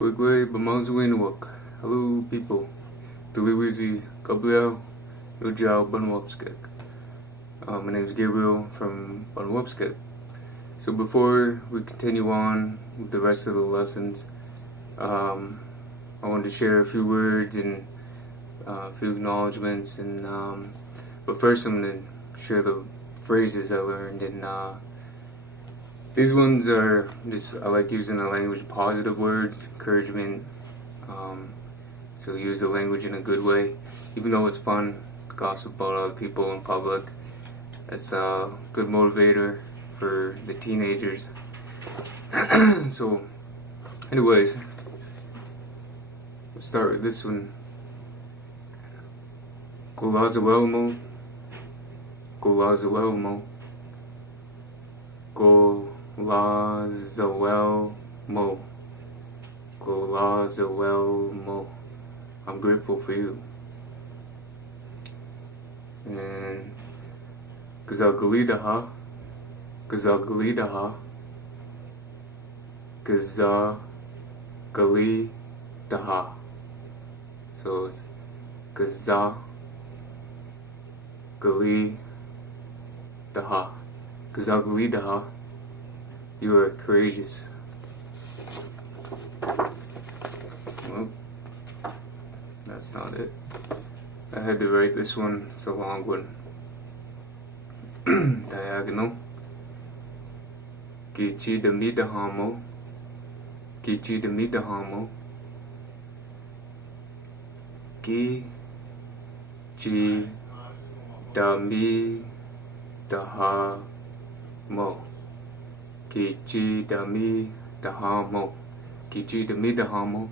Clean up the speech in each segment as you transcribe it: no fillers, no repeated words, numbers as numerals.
Wigway Bamazwinwak. Hello people. Deliwizi Gabriel Yojao Banwapskek. My name is Gabriel from Banwapskek. So before we continue on with the rest of the lessons, I wanted to share a few words and a few acknowledgments, and but first I'm going to share the phrases I learned, and these ones are just, I like using the language, positive words, encouragement, so use the language in a good way, even though it's fun, gossip about other people in public. That's a good motivator for the teenagers. So anyways, we'll start with this one. Golazawelmo, Golazawelmo, Golazawelmo, Golazawelmo. I'm grateful for you. And Gazagalidaha, Gazagalidaha, Gazagalidaha. So it's Gazagalidaha, Gazagalidaha. You are courageous. Well, that's not it. I had to write this one. It's a long one. Diagonal. Gichi Damidahamo. Gichi Damidahamo. Gichi Damidahamo. Kichi Dami Dahamo. Kichi Dami Dahamo.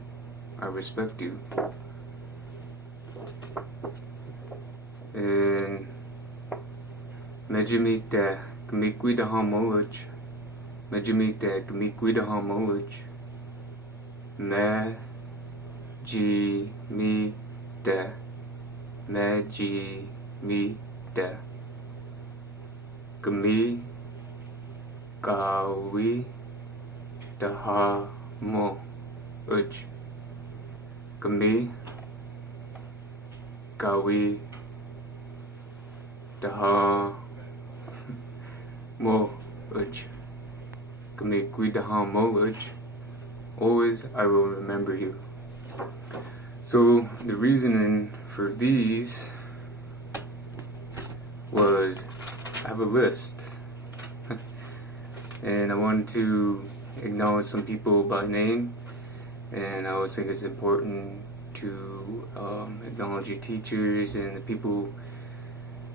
I respect you. And Mejimita Gmikwi Dahamolage. Mejimita Gmikwi Dahamolage. Mejimita. Mejimita. Gmi Gawi Dahamo Uj. Gami Gawi Dahamo Uj. Gami Gwi Dahamo Uj. Always I will remember you. So the reasoning for these was I have a list. And I wanted to acknowledge some people by name, and I always think it's important to acknowledge your teachers and the people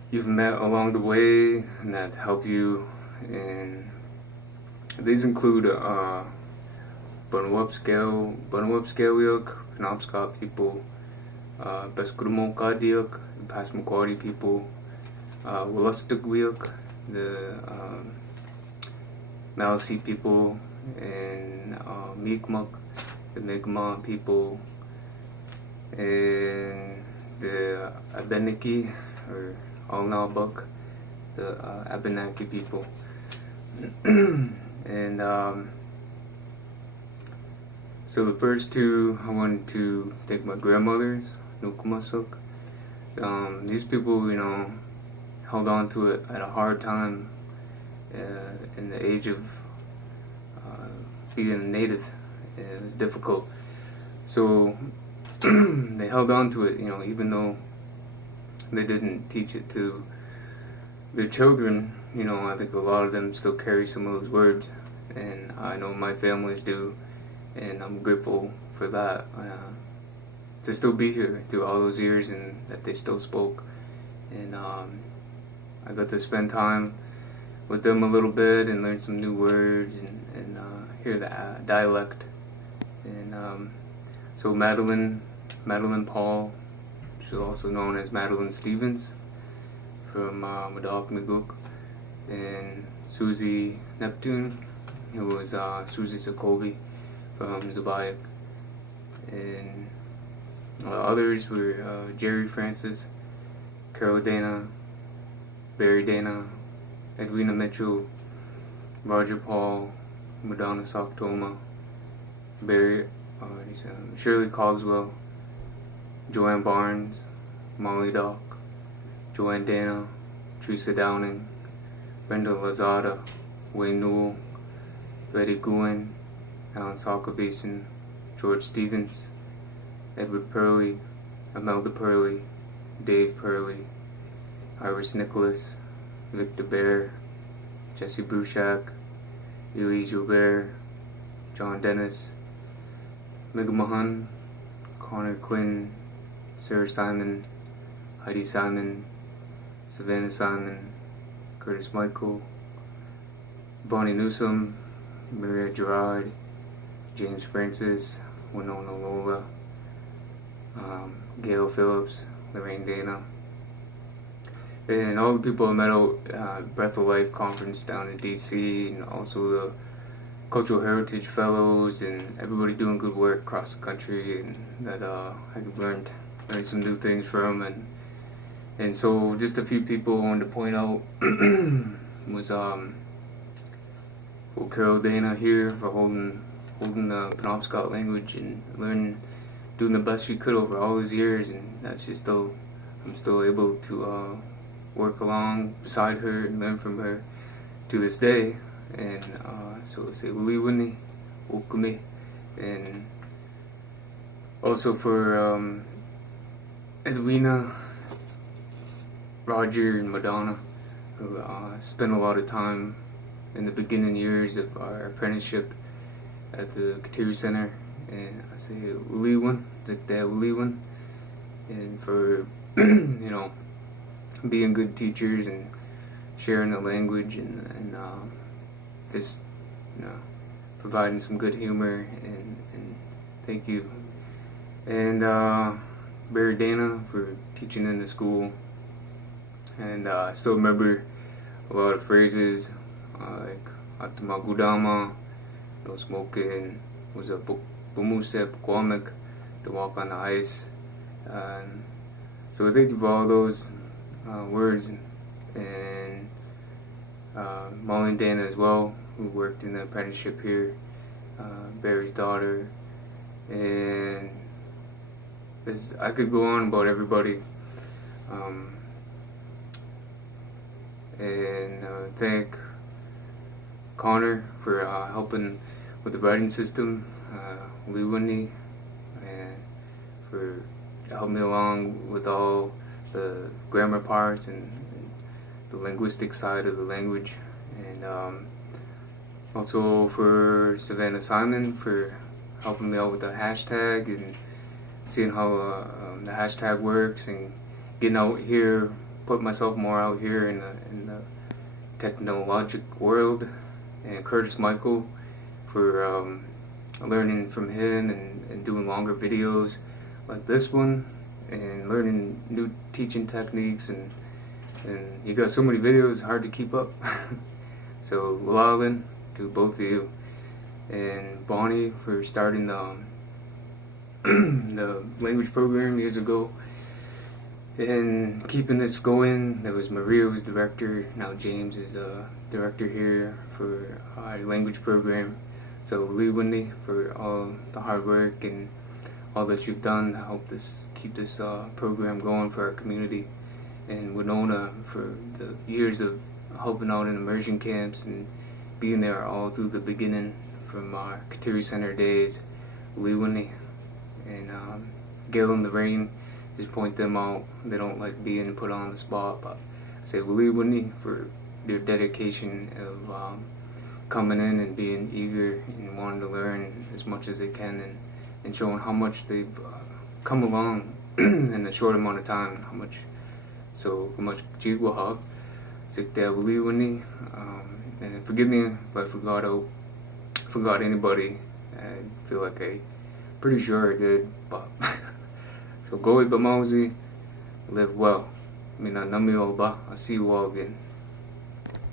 you've met along the way and that help you. And these include Banwapskewiyok, Penobscot people, Beskurumokadiok, Passamaquoddy people, Willustigwiyok, the Maliseet people, and Mi'kmaq, the Mi'kmaq people, and the Abenaki, or Alnabuk, the Abenaki people. And so the first two, I wanted to thank my grandmothers, Nukumasuk. These people, held on to it at a hard time. In the age of being a native, it was difficult. So they held on to it, even though they didn't teach it to their children. I think a lot of them still carry some of those words, and I know my families do, and I'm grateful for that, to still be here through all those years and that they still spoke. And I got to spend time with them a little bit and learn some new words and hear the dialect. And so Madeline Paul, she's also known as Madeline Stevens from Madok, and Susie Neptune, who was Susie Sokobi from Zabayak, and others were Jerry Francis, Carol Dana, Barry Dana, Edwina Mitchell, Roger Paul, Madonna Soktoma, Barry Shirley Cogswell, Joanne Barnes, Molly Dock, Joanne Dana, Teresa Downing, Brenda Lazada, Wayne Newell, Betty Guin, Alan Salkabason, George Stevens, Edward Purley, Imelda Purley, Dave Purley, Iris Nicholas, Victor Bear, Jesse Bruchak, Ely Joubert, John Dennis, Mega Mahan, Connor Quinn, Sarah Simon, Heidi Simon, Savannah Simon, Curtis Michael, Bonnie Newsom, Maria Gerard, James Francis, Winona Lola, Gail Phillips, Lorraine Dana, and all the people I met out Breath of Life conference down in DC, and also the Cultural Heritage Fellows, and everybody doing good work across the country, and that I could learn some new things from, and so just a few people I wanted to point out was Carol Dana here for holding the Penobscot language and doing the best she could over all those years, and that's just I'm still able to work along beside her and learn from her to this day. And so I say Uli Winnie, Okame, and also for Edwina, Roger, and Madonna, who spent a lot of time in the beginning years of our apprenticeship at the Kateri Center. And I say Uliwan, Zikda Uliwan, and for being good teachers and sharing the language and just providing some good humor, and thank you. And Barry Dana for teaching in the school, and I still remember a lot of phrases like Atamagudama, no smoking, was a Bumuse Pukwamek, to walk on the ice. And so thank you for all those words, and Molly and Dana as well, who worked in the apprenticeship here, Barry's daughter, and I could go on about everybody, and thank Connor for helping with the writing system, Lee Whitney, and for helping me along with all the grammar parts and the linguistic side of the language, and also for Savannah Simon for helping me out with the hashtag and seeing how the hashtag works, and getting out here, put myself more out here in the technologic world, and Curtis Michael for learning from him and doing longer videos like this one, and learning new teaching techniques, and you got so many videos, hard to keep up. So Lalin, to both of you, and Bonnie for starting the the language program years ago and keeping this going. There was Maria who's director, now James is a director here for our language program. So Lee Windy for all the hard work and all that you've done to help keep this program going for our community, and Winona for the years of helping out in immersion camps and being there all through the beginning from our Kateri Center days. Lee Windy and Gail and Lorraine, just point them out. They don't like being put on the spot, but I say Lee Windy for their dedication of coming in and being eager and wanting to learn as much as they can, and showing how much they've come along in a short amount of time, how much Jigwahab, Zikda Lee Windy, and forgive me if I forgot anybody. I feel like pretty sure I did, but so go with Bamauzi, live well. Mina Nami Olba, I'll see you all again.